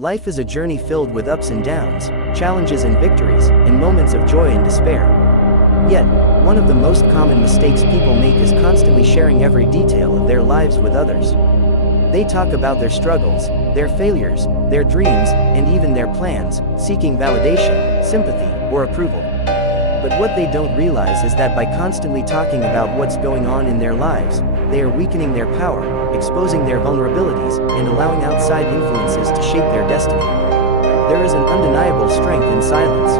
Life is a journey filled with ups and downs, challenges and victories, and moments of joy and despair. Yet, one of the most common mistakes people make is constantly sharing every detail of their lives with others. They talk about their struggles, their failures, their dreams, and even their plans, seeking validation, sympathy, or approval. But what they don't realize is that by constantly talking about what's going on in their lives, they are weakening their power, exposing their vulnerabilities, and allowing outside influences to shape their destiny. There is an undeniable strength in silence.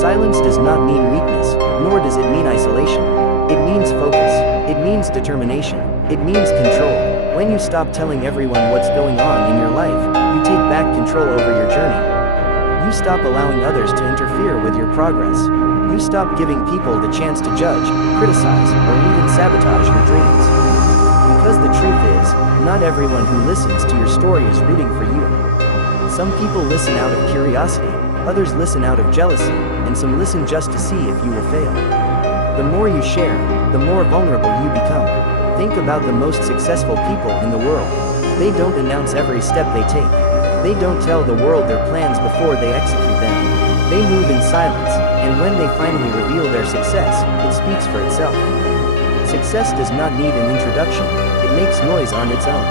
Silence does not mean weakness, nor does it mean isolation. It means focus. It means determination. It means control. When you stop telling everyone what's going on in your life, you take back control over your journey. You stop allowing others to interfere with your progress. You stop giving people the chance to judge, criticize, or even sabotage your dreams. Because the truth is, not everyone who listens to your story is rooting for you. Some people listen out of curiosity, others listen out of jealousy, and some listen just to see if you will fail. The more you share, the more vulnerable you become. Think about the most successful people in the world. They don't announce every step they take. They don't tell the world their plans before they execute them. They move in silence, and when they finally reveal their success, it speaks for itself. Success does not need an introduction, it makes noise on its own.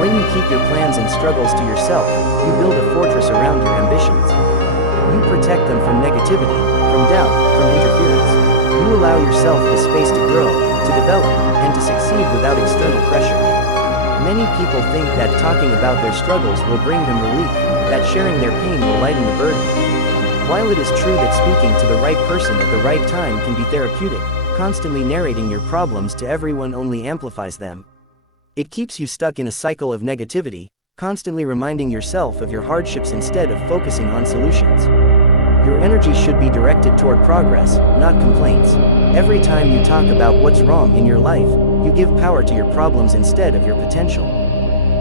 When you keep your plans and struggles to yourself, you build a fortress around your ambitions. You protect them from negativity, from doubt, from interference. You allow yourself the space to grow, to develop, and to succeed without external pressure. Many people think that talking about their struggles will bring them relief, that sharing their pain will lighten the burden. While it is true that speaking to the right person at the right time can be therapeutic, constantly narrating your problems to everyone only amplifies them. It keeps you stuck in a cycle of negativity, constantly reminding yourself of your hardships instead of focusing on solutions. Your energy should be directed toward progress, not complaints. Every time you talk about what's wrong in your life, you give power to your problems instead of your potential.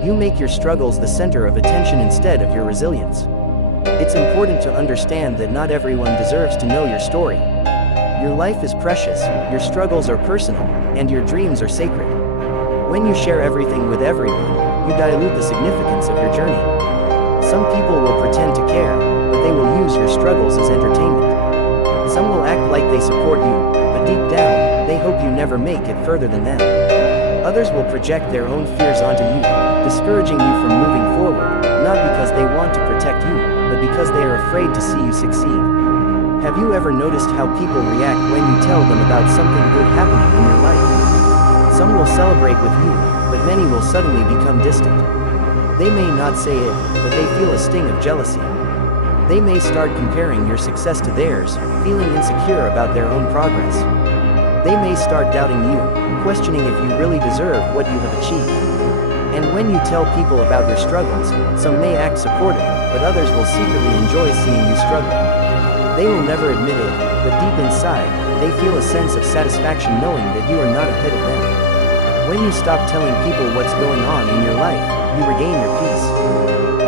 You make your struggles the center of attention instead of your resilience. It's important to understand that not everyone deserves to know your story. Your life is precious, your struggles are personal, and your dreams are sacred. When you share everything with everyone, you dilute the significance of your journey. Some people will pretend to care, but they will use your struggles as entertainment. Some will act like they support you, but deep down, they hope you never make it further than them. Others will project their own fears onto you, discouraging you from moving forward, not because they want to protect you, but because they are afraid to see you succeed. Have you ever noticed how people react when you tell them about something good happening in your life? Some will celebrate with you, but many will suddenly become distant. They may not say it, but they feel a sting of jealousy. They may start comparing your success to theirs, feeling insecure about their own progress. They may start doubting you, questioning if you really deserve what you have achieved. And when you tell people about your struggles, some may act supportive, but others will secretly enjoy seeing you struggle. They will never admit it, but deep inside, they feel a sense of satisfaction knowing that you are not ahead of them. When you stop telling people what's going on in your life, you regain your peace.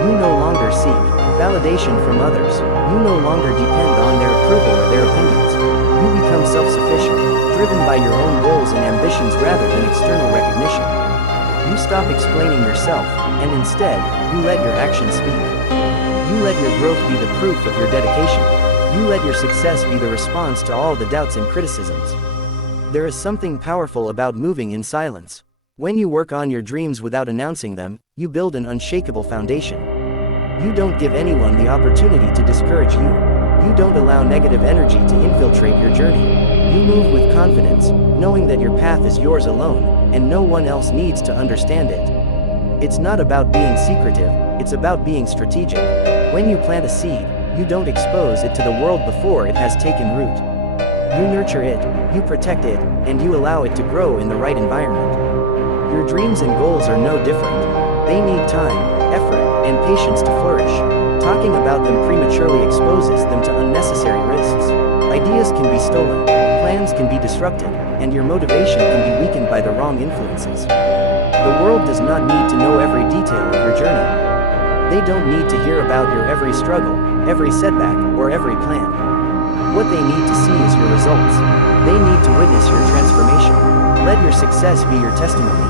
You no longer seek validation from others. You no longer depend on their approval or their opinions. You become self-sufficient, driven by your own goals and ambitions rather than external recognition. You stop explaining yourself, and instead, you let your actions speak. You let your growth be the proof of your dedication. You let your success be the response to all the doubts and criticisms. There is something powerful about moving in silence. When you work on your dreams without announcing them, you build an unshakable foundation. You don't give anyone the opportunity to discourage you. You don't allow negative energy to infiltrate your journey. You move with confidence, knowing that your path is yours alone, and no one else needs to understand it. It's not about being secretive, it's about being strategic. When you plant a seed, you don't expose it to the world before it has taken root. You nurture it, you protect it, and you allow it to grow in the right environment. Your dreams and goals are no different. They need time, effort, and patience to flourish. Talking about them prematurely exposes them to unnecessary risks. Ideas can be stolen, plans can be disrupted, and your motivation can be weakened by the wrong influences. The world does not need to know every detail of your journey. They don't need to hear about your every struggle, every setback, or every plan. What they need to see is your results. They need to witness your transformation. Let your success be your testimony.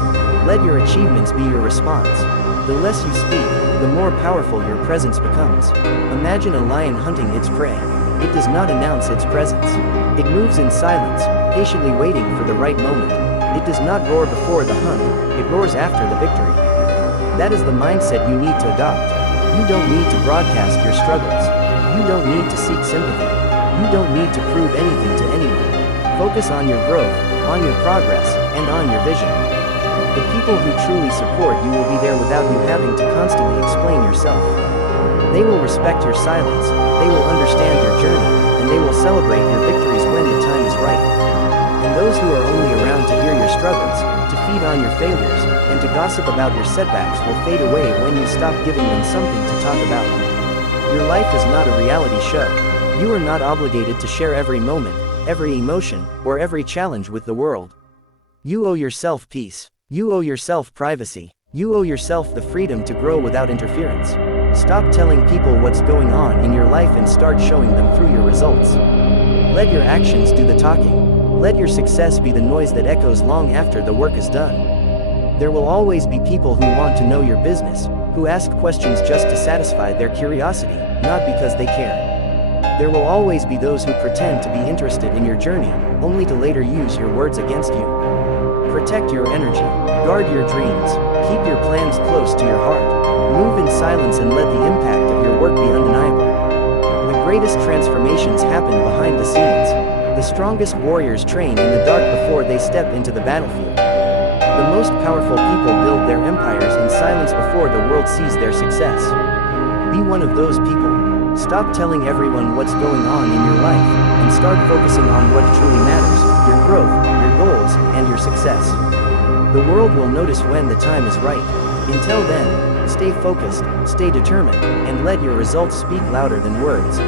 Let your achievements be your response. The less you speak, the more powerful your presence becomes. Imagine a lion hunting its prey. It does not announce its presence. It moves in silence, patiently waiting for the right moment. It does not roar before the hunt, it roars after the victory. That is the mindset you need to adopt. You don't need to broadcast your struggles. You don't need to seek sympathy. You don't need to prove anything to anyone. Focus on your growth, on your progress, and on your vision. The people who truly support you will be there without you having to constantly explain yourself. They will respect your silence, they will understand your journey, and they will celebrate your victories when the time is right. And those who are only around to hear your struggles, to feed on your failures, and to gossip about your setbacks will fade away when you stop giving them something to talk about. Your life is not a reality show. You are not obligated to share every moment, every emotion, or every challenge with the world. You owe yourself peace. You owe yourself privacy. You owe yourself the freedom to grow without interference. Stop telling people what's going on in your life and start showing them through your results. Let your actions do the talking. Let your success be the noise that echoes long after the work is done. There will always be people who want to know your business, who ask questions just to satisfy their curiosity, not because they care. There will always be those who pretend to be interested in your journey, only to later use your words against you. Protect your energy, guard your dreams, keep your plans close to your heart, move in silence and let the impact of your work be undeniable. The greatest transformations happen behind the scenes. The strongest warriors train in the dark before they step into the battlefield. The most powerful people build their empires in silence before the world sees their success. Be one of those people. Stop telling everyone what's going on in your life, and start focusing on what truly matters, your growth, your goals, and your success. The world will notice when the time is right. Until then, stay focused, stay determined, and let your results speak louder than words.